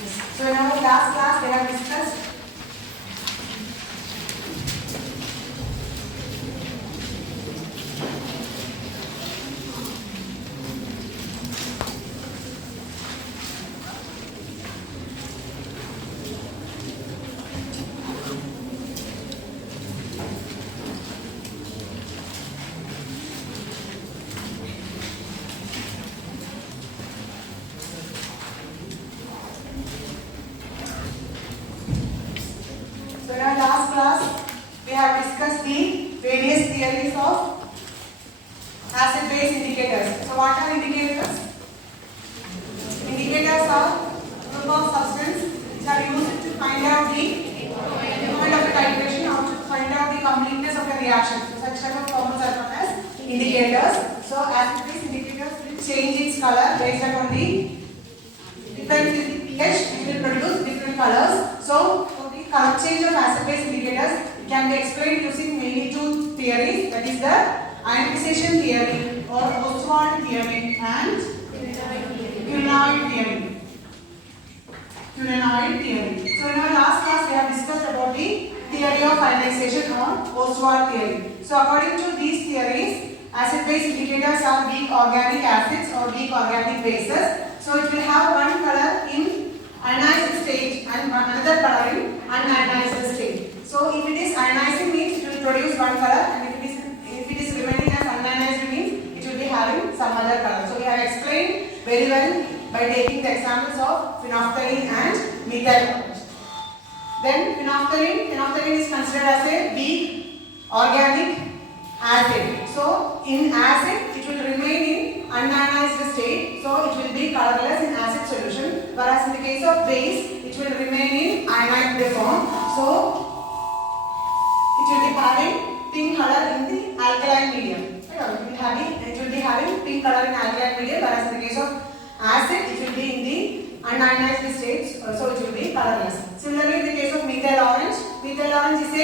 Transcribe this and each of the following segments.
Yes. So in our last class we have discussed the various theories of acid-base indicators. So what are indicators? Indicators are group of substances which are used to find out the movement of the titration or to find out the completeness of a reaction. So such type of compounds are known as indicators. So acid-base indicators will change its color based upon the different pH, which will produce different colors. So for the color change of acid-base indicators can be explained using mainly two theories, that is the ionization theory or Ostwald theory and Quirinard theory. So in our last class we have discussed about the theory of ionization or Ostwald theory. So according to these theories, acid-base indicators are weak organic acids or weak organic bases. So it will have one color in ionized state and another color in unionized state. So if it is ionizing means it will produce one color, and if it is remaining as unionized means it will be having some other color. So we have explained very well by taking the examples of phenolphthalein and methyl. Then phenolphthalein is considered as a weak organic acid. So in acid it will remain in unionized state, so it will be colorless in acid solution, whereas in the case of base it will remain in ionized form. So it will be having pink color in the alkaline medium. It will be having pink color in alkaline medium, whereas in the case of acid it will be in the unionized state, so it will be colorless. Similarly, in the case of methyl orange is a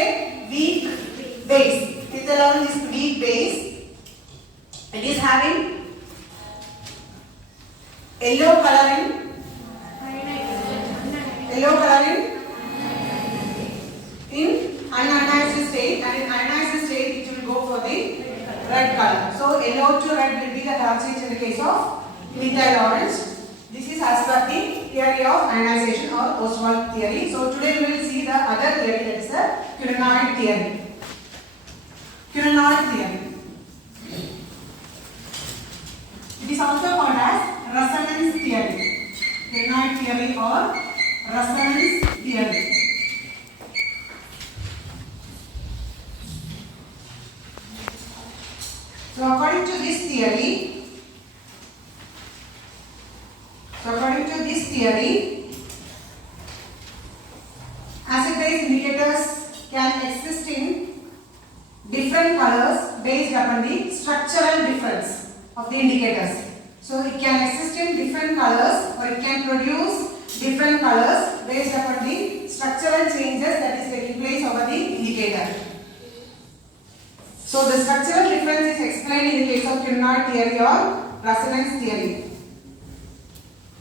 weak base. Methyl orange is weak base. It is having yellow color in unionized state, and in ionized state it will go for the red color. So yellow to red will be the color change in the case of methyl orange. This is as per the theory of ionization or Ostwald theory. So today we will see the other theory, that is the Quirinard theory. It is also called as resonance theory. Quirinard theory or resonance theory. So according to this theory, acid-base indicators can exist in different colors based upon the structural difference of the indicators. So it can exist in different colors, or it can produce different colors based upon the structural changes that is taking place over the indicator. So the structural difference is explained in the case of Quirinard theory or resonance theory.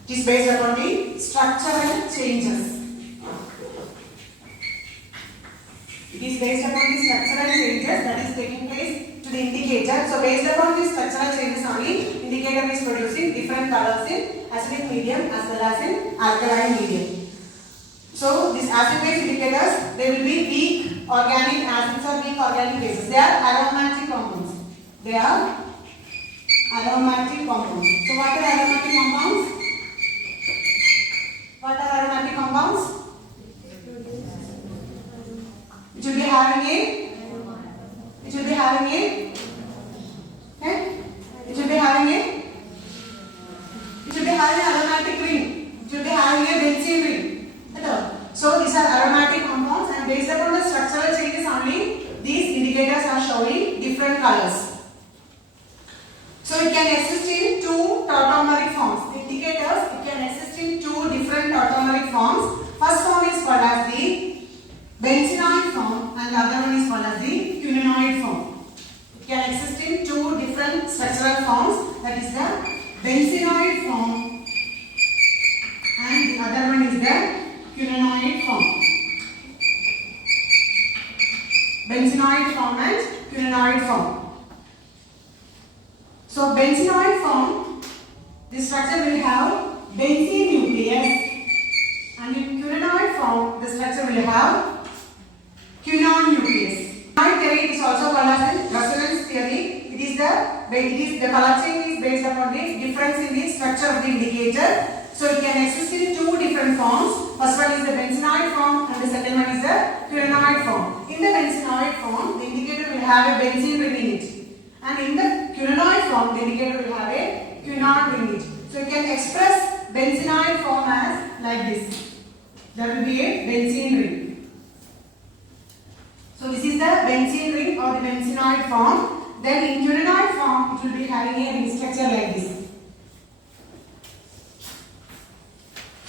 It is based upon the structural changes. It is based upon the structural changes that is taking place to the indicator. So based upon the structural changes only, indicator is producing different colors in acidic medium as well as in alkaline medium. So these acid-base indicators, they will be weak organic acids or weak organic bases. They are aromatic compounds. So what are aromatic compounds? It will be having aromatic ring. It will be having a benzene ring. So these are aromatic compounds, and based upon the structural changes only, these indicators are showing different colors. So it can exist in two tautomeric forms. The indicators, it can exist in two different tautomeric forms. First form is called as the benzenoid form, and the other one is called as the quinoid form. It can exist in two different structural forms, that is the benzenoid form and the other one is the quinonoid form. Benzenoid form and quinonoid form. So benzenoid form, this structure will have benzene nucleus, and in quinonoid form, the structure will have quinone nucleus. Quinonoid theory is also called as the resonance theory. The color is based upon the difference in the structure of the indicator. So it can exist in two different forms. First one is the benzenoid form and the second one is the quinonoid form. In the benzenoid form, the indicator will have a benzene ring in it. And in the quinonoid form, the indicator will have a quinone ring in it. So you can express benzenoid form as like this. There will be a benzene ring. So this is the benzene ring or the benzenoid form. Then in quinonoid form, it will be having a ring structure like this.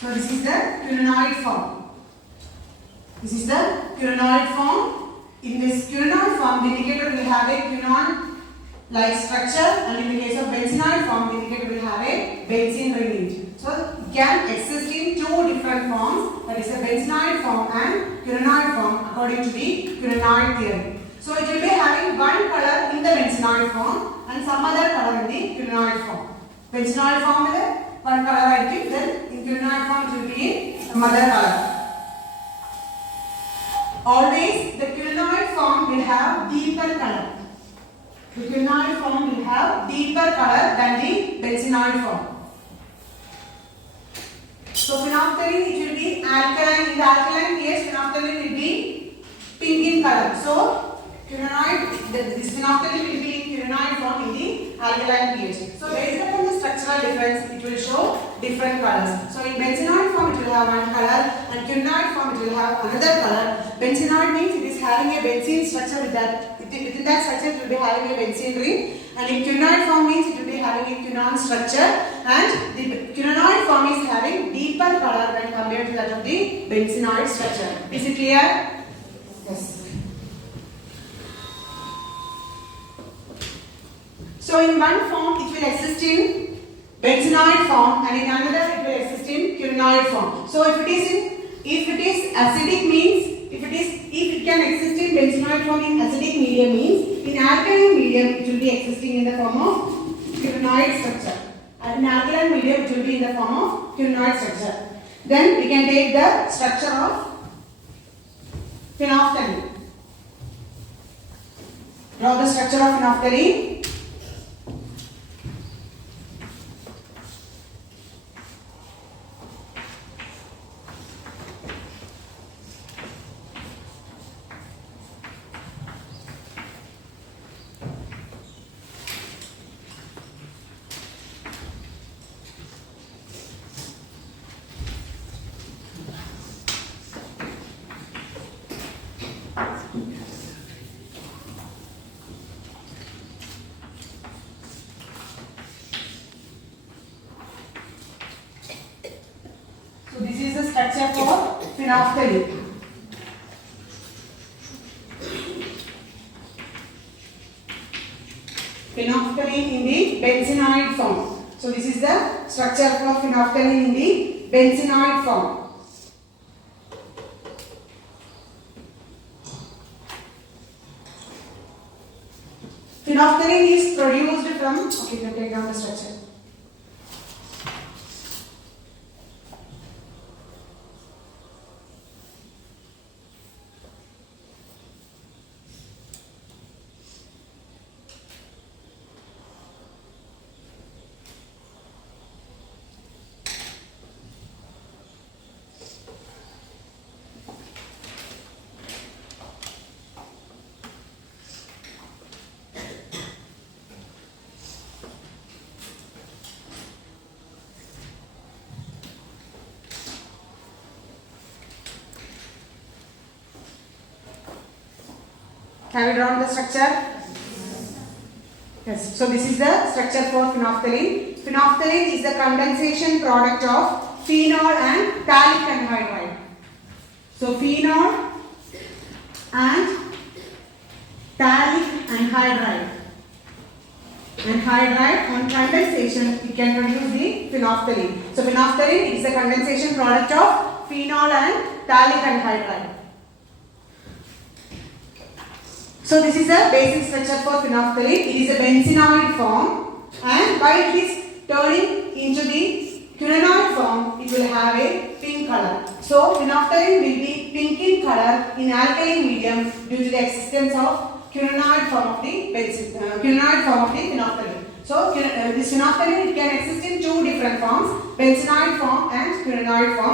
So this is the quinonoid form. This is the quinonoid form. In this quinonoid form, the indicator will have a quinone-like structure, and in the case of benzenoid form, the indicator will have a benzene ring in it. So it can exist in two different forms, that is a benzenoid form and quinonoid form according to the quinonoid theory. So it will be having one color in the benzenoid form and some other color in the quinonoid form. Benzenoid form is one color I keep, then in quinonoid form it will be some other color. Always the quinonoid form will have deeper color. The quinonoid form will have deeper color than the benzenoid form. So phenolphthalein it will be alkaline. In the alkaline case, phenolphthalein will be pink in color. So quinonoid, this phenolphthalein will be in quinonoid form in the alkaline pH. So based upon the structural difference, it will show different colors. So in benzenoid form, it will have one color, and quinonoid form, it will have another color. Benzenoid means it is having a benzene structure with that. Within that structure, it will be having a benzene ring. And in quinonoid form means it will be having a quinone structure. And the quinonoid form is having deeper color when compared to that of the benzenoid structure. Is it clear? Yes. So in one form it will exist in benzenoid form, and in another it will exist in quinonoid form. So if it is acidic means if it can exist in benzenoid form in acidic medium means in alkaline medium it will be existing in the form of quinonoid structure, and in alkaline medium it will be in the form of quinonoid structure. Then we can take the structure of phenolphthalein. Draw the structure of phenolphthalein. So this is the structure for phenolphthalein. Phenolphthalein in the benzenoid form. So this is the structure for phenolphthalein in the benzenoid form. Phenolphthalein is produced from, okay, you can take down the structure. Have you drawn the structure? Yes. So this is the structure for phenolphthalein. Phenolphthalein is the condensation product of phenol and phthalic anhydride. So phenol and phthalic anhydride. Anhydride on condensation it can produce the phenolphthalein. So phenolphthalein is the condensation product of phenol and phthalic anhydride. So this is a basic structure for phenolphthalein. It is a benzenoid form, and while it is turning into the quinonoid form, it will have a pink color. So phenolphthalein will be pink in color in alkaline medium due to the existence of quinonoid form of the phenolphthalein. So this phenolphthalein, it can exist in two different forms, benzenoid form and quinonoid form.